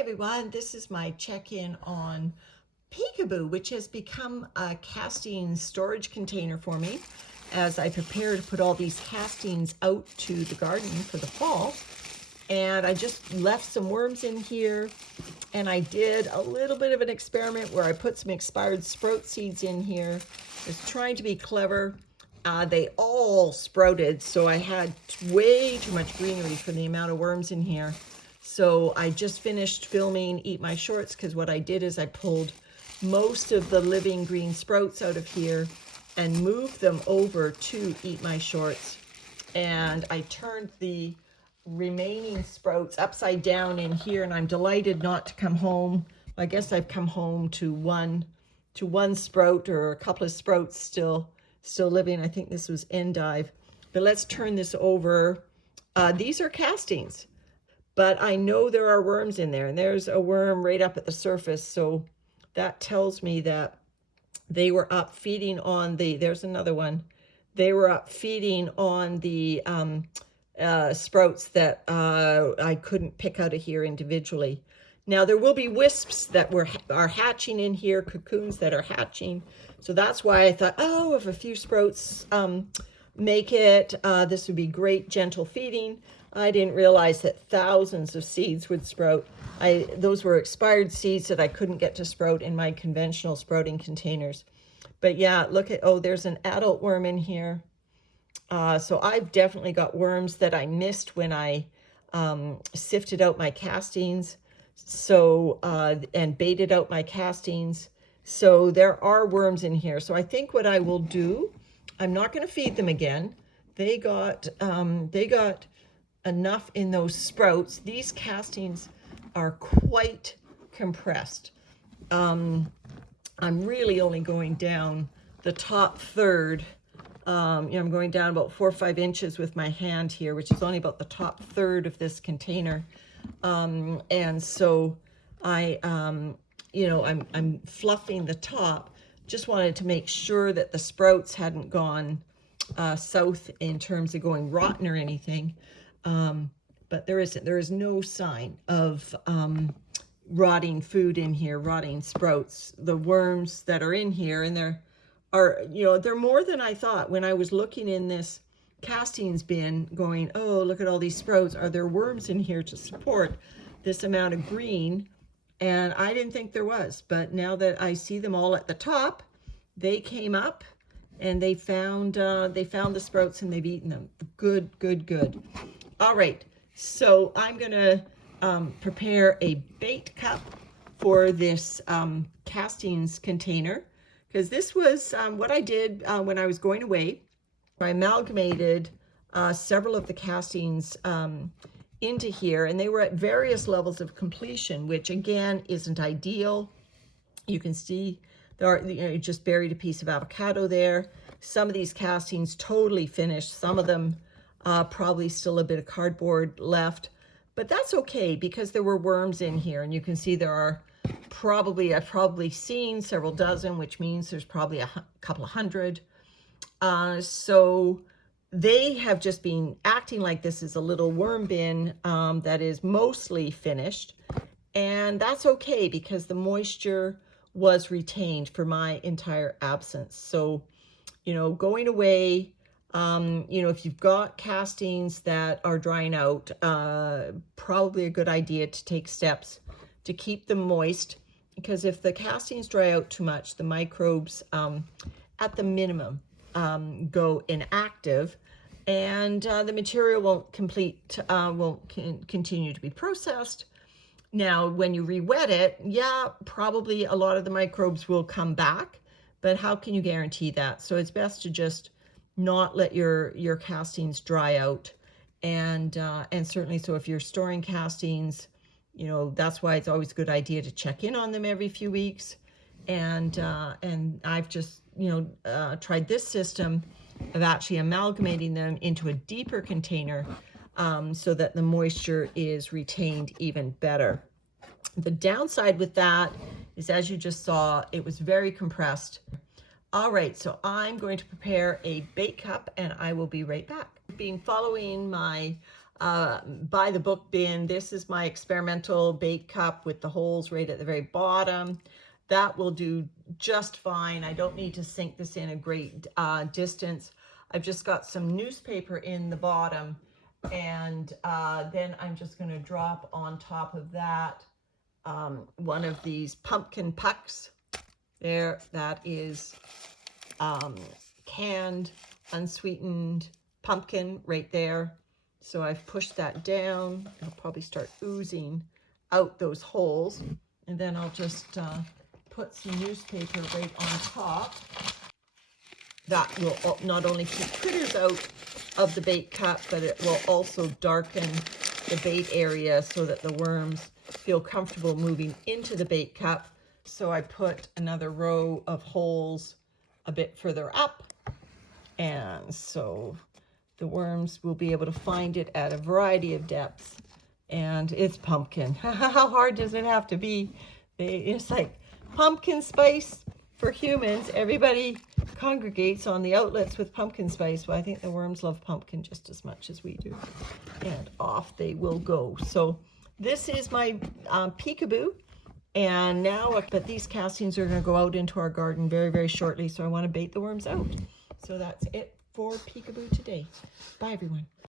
everyone, this is my check-in on Peekaboo, which has become a casting storage container for me as I prepare to put all these castings out to the garden for the fall. And I just left some worms in here, and I did a little bit of an experiment where I put some expired sprout seeds in here. I was trying to be clever. They all sprouted, so I had way too much greenery for the amount of worms in here. So I just finished filming Eat My Shorts, because what I did is I pulled most of the living green sprouts out of here and moved them over to Eat My Shorts. And I turned the remaining sprouts upside down in here, and I'm delighted not to come home. I guess I've come home to one sprout, or a couple of sprouts still living. I think this was endive. But let's turn this over. These are castings, but I know there are worms in there, and there's a worm right up at the surface, so that tells me that they were up feeding on the, there's another one. They were up feeding on the sprouts that I couldn't pick out of here individually. Now there will be wisps that are hatching in here, cocoons that are hatching. So that's why I thought, oh, if a few sprouts make it, this would be great gentle feeding. I didn't realize that thousands of seeds would sprout. Those were expired seeds that I couldn't get to sprout in my conventional sprouting containers. But yeah, look at, oh, there's an adult worm in here. So I've definitely got worms that I missed when I sifted out my castings, so and baited out my castings. So there are worms in here. So I think what I will do, I'm not going to feed them again. They got enough in those sprouts. These castings are quite compressed. I'm really only going down the top third. I'm going down about 4 or 5 inches with my hand here, which is only about the top third of this container. And so I'm fluffing the top. Just wanted to make sure that the sprouts hadn't gone south in terms of going rotten or anything. But there is no sign of rotting food in here, rotting sprouts. The worms that are in here, and they're more than I thought. When I was looking in this castings bin going, oh, look at all these sprouts, are there worms in here to support this amount of green? And I didn't think there was, but now that I see them all at the top, they came up and they found the sprouts and they've eaten them. Good. All right, so I'm gonna prepare a bait cup for this castings container, because this was what I did when I was going away. I amalgamated several of the castings into here, and they were at various levels of completion, which again isn't ideal. You can see there are, just buried a piece of avocado there. Some of these castings totally finished, some of them probably still a bit of cardboard left, but that's okay because there were worms in here, and you can see there are I've probably seen several dozen, which means there's probably a couple of hundred. So they have just been acting like this is a little worm bin that is mostly finished, and that's okay because the moisture was retained for my entire absence. So, going away, if you've got castings that are drying out, probably a good idea to take steps to keep them moist, because if the castings dry out too much, the microbes at the minimum go inactive, and the material won't continue to be processed. Now, when you re-wet it, yeah, probably a lot of the microbes will come back, but how can you guarantee that? So it's best to just not let your castings dry out, and certainly, so if you're storing castings, that's why it's always a good idea to check in on them every few weeks. And I've just tried this system of actually amalgamating them into a deeper container, so that the moisture is retained even better. The downside with that is, as you just saw, it was very compressed. All right, so I'm going to prepare a bait cup, and I will be right back. Been following my buy the book bin. This is my experimental bait cup with the holes right at the very bottom. That will do just fine. I don't need to sink this in a great distance. I've just got some newspaper in the bottom, and then I'm just going to drop on top of that one of these pumpkin pucks. There, that is canned, unsweetened pumpkin right there. So I've pushed that down. It'll probably start oozing out those holes. And then I'll just put some newspaper right on top. That will not only keep critters out of the bait cup, but it will also darken the bait area so that the worms feel comfortable moving into the bait cup. So I put another row of holes a bit further up, and so the worms will be able to find it at a variety of depths. And it's pumpkin. How hard does it have to be? It's like pumpkin spice for humans. Everybody congregates on the outlets with pumpkin spice. Well, I think the worms love pumpkin just as much as we do. And off they will go. So this is my peekaboo. And now, but these castings are going to go out into our garden very, very shortly. So I want to bait the worms out. So that's it for peekaboo today. Bye, everyone.